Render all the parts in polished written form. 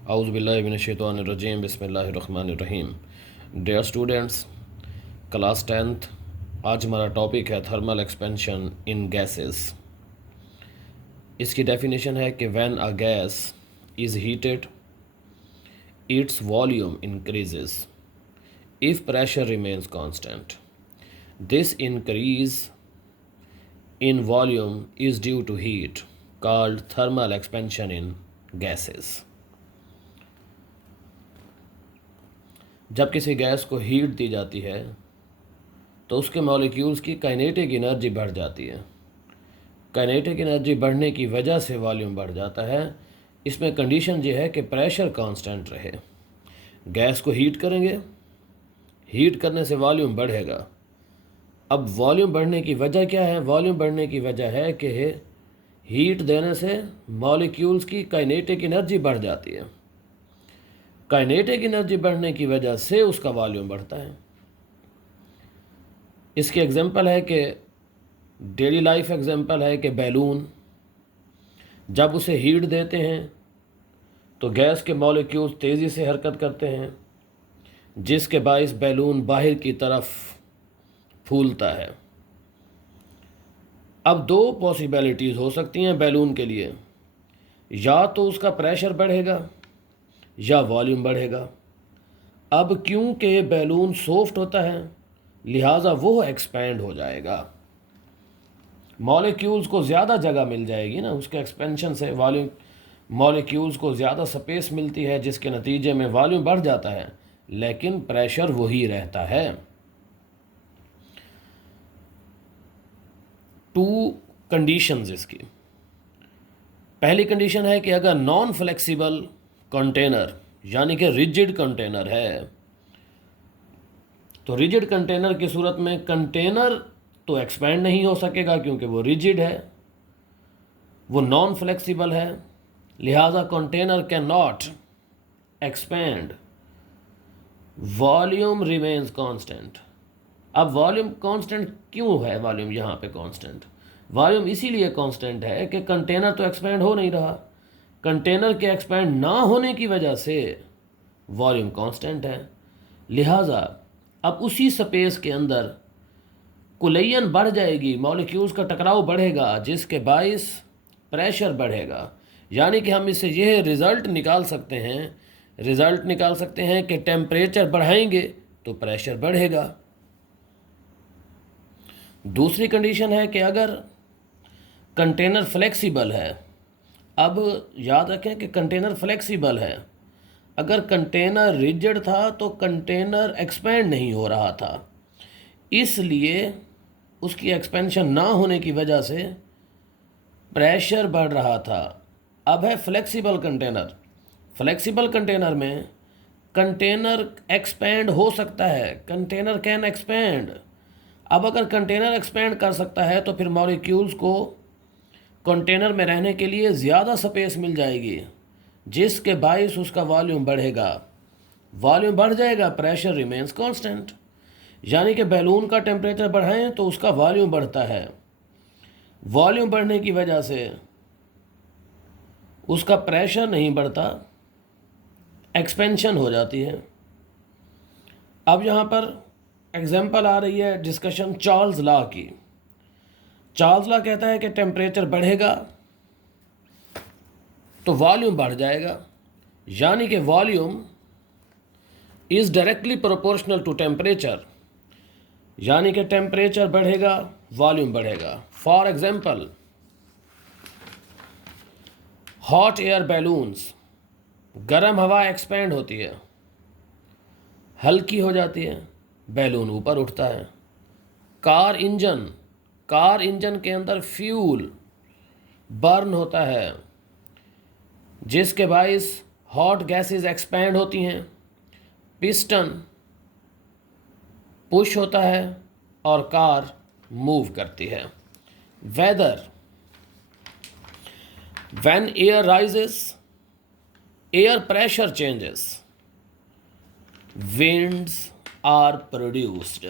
औज़ुबिल्लाहिमिनश्शैतानिर्रजीम बिस्मिल्लाहिर्रहमानिर्रहीम। Dear students, class 10th, आज हमारा टॉपिक है थर्मल एक्सपेंशन इन गैसेस। इसकी डेफिनेशन है कि when a gas is heated its volume increases if pressure remains constant. This increase in volume is due to heat called thermal expansion in gases. जब किसी gas को heat दी जाती है तो उसके मॉलिक्यूल्स की काइनेटिक एनर्जी बढ़ जाती है। काइनेटिक एनर्जी बढ़ने की वजह से वॉल्यूम बढ़ जाता है। इसमें कंडीशन ये है कि प्रेशर कांस्टेंट रहे। गैस को हीट करेंगे, हीट करने से वॉल्यूम बढ़ेगा। अब वॉल्यूम बढ़ने की वजह क्या है? वॉल्यूम बढ़ने की वजह है कि हीट देने से मॉलिक्यूल्स की काइनेटिक एनर्जी बढ़ जाती है। काइनेटिक एनर्जी बढ़ने की वजह से उसका वॉल्यूम बढ़ता है। इसकी एग्जांपल है कि डेली लाइफ एग्जांपल है कि बैलून, जब उसे हीट देते हैं तो गैस के मॉलिक्यूल्स तेज़ी से हरकत करते हैं, जिसके बायस बैलून बाहर की तरफ फूलता है। अब दो पॉसिबिलिटीज़ हो सकती हैं बैलून के लिए, या तो उसका प्रेशर बढ़ेगा या वॉल्यूम बढ़ेगा। अब क्योंकि बैलून सॉफ्ट होता है लिहाजा वो एक्सपैंड हो जाएगा, मॉलिक्यूल्स को ज़्यादा जगह मिल जाएगी ना उसके एक्सपेंशन से। वॉल्यूम मॉलिक्यूल्स को ज़्यादा स्पेस मिलती है, जिसके नतीजे में वॉल्यूम बढ़ जाता है, लेकिन प्रेशर वही रहता है। टू कंडीशंस इसकी। पहली कंडीशन है कि अगर नॉन फ्लेक्सिबल कंटेनर यानी कि रिजिड कंटेनर है, तो रिजिड कंटेनर की सूरत में कंटेनर तो एक्सपैंड नहीं हो सकेगा क्योंकि वो रिजिड है, वो नॉन फ्लेक्सिबल है, लिहाजा container can not expand, volume remains constant. अब वॉल्यूम कांस्टेंट क्यों है? वॉल्यूम यहाँ पे कांस्टेंट, वॉल्यूम इसीलिए कांस्टेंट है कि कंटेनर तो एक्सपैंड हो नहीं रहा। कंटेनर के एक्सपैंड ना होने की वजह से वॉल्यूम कांस्टेंट है। लिहाजा अब उसी स्पेस के अंदर कुलैयन बढ़ जाएगी, मॉलिक्यूल्स का टकराव बढ़ेगा, जिसके बायस प्रेशर बढ़ेगा। यानी कि हम इससे यह रिज़ल्ट निकाल सकते हैं कि टेम्परेचर बढ़ाएंगे तो प्रेशर बढ़ेगा। दूसरी कंडीशन है कि अगर कंटेनर फ्लेक्सिबल है, अब याद रखें कि कंटेनर फ्लेक्सिबल है। अगर कंटेनर रिजिड था तो कंटेनर एक्सपेंड नहीं हो रहा था, इसलिए उसकी एक्सपेंशन ना होने की वजह से प्रेशर बढ़ रहा था। अब है फ्लेक्सिबल कंटेनर। फ्लेक्सिबल कंटेनर में कंटेनर एक्सपेंड हो सकता है, कंटेनर कैन एक्सपेंड। अब अगर कंटेनर एक्सपेंड कर सकता है तो फिर मॉलिक्यूल्स को कंटेनर में रहने के लिए ज़्यादा स्पेस मिल जाएगी, जिसके बायस उसका वॉल्यूम बढ़ेगा। वॉल्यूम बढ़ जाएगा, प्रेशर रिमेंस कांस्टेंट। यानी कि बैलून का टेम्परेचर बढ़ाएं तो उसका वॉल्यूम बढ़ता है। वॉल्यूम बढ़ने की वजह से उसका प्रेशर नहीं बढ़ता, एक्सपेंशन हो जाती है। अब यहाँ पर एग्जाम्पल आ रही है डिस्कशन चार्ल्स लॉ की। चार्ल्स लॉ कहता है कि टेम्परेचर बढ़ेगा तो वॉल्यूम बढ़ जाएगा, यानी कि volume is directly proportional to temperature. यानी कि टेम्परेचर बढ़ेगा, वॉल्यूम बढ़ेगा। For example, hot air balloons, गर्म हवा एक्सपेंड होती है, हल्की हो जाती है, बैलून ऊपर उठता है। कार इंजन के अंदर फ्यूल बर्न होता है, जिसके बायस हॉट गैसेस एक्सपैंड होती हैं, पिस्टन पुश होता है और कार मूव करती है। Weather, when air rises air pressure changes, winds are produced।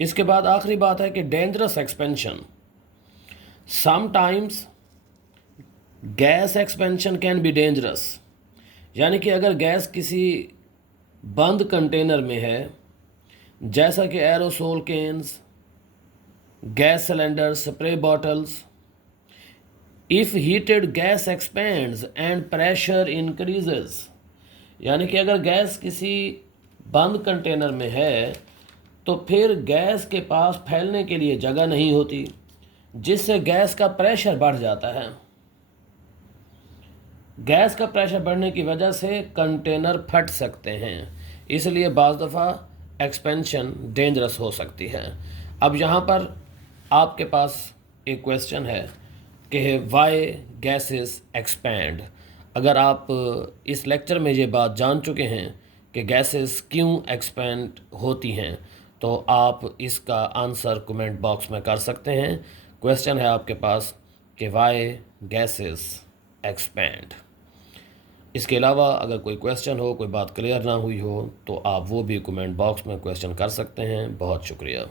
इसके बाद आखिरी बात है कि dangerous expansion. Sometimes gas expansion can be dangerous, यानी कि अगर गैस किसी बंद कंटेनर में है, जैसा कि aerosol cans, gas cylinder, spray bottles, if heated gas expands and pressure increases, यानी कि अगर गैस किसी बंद कंटेनर में है तो फिर गैस के पास फैलने के लिए जगह नहीं होती, जिससे गैस का प्रेशर बढ़ जाता है। गैस का प्रेशर बढ़ने की वजह से कंटेनर फट सकते हैं, इसलिए बाज़ दफ़ा एक्सपेंशन डेंजरस हो सकती है। अब यहाँ पर आपके पास एक क्वेश्चन है कि वाई गैसेस एक्सपैंड। अगर आप इस लेक्चर में ये बात जान चुके हैं कि गैसेस क्यों एक्सपैंड होती हैं, तो आप इसका आंसर कमेंट बॉक्स में कर सकते हैं। क्वेश्चन है आपके पास कि वाई गैसेस एक्सपैंड। इसके अलावा अगर कोई क्वेश्चन हो, कोई बात क्लियर ना हुई हो, तो आप वो भी कमेंट बॉक्स में क्वेश्चन कर सकते हैं। बहुत शुक्रिया।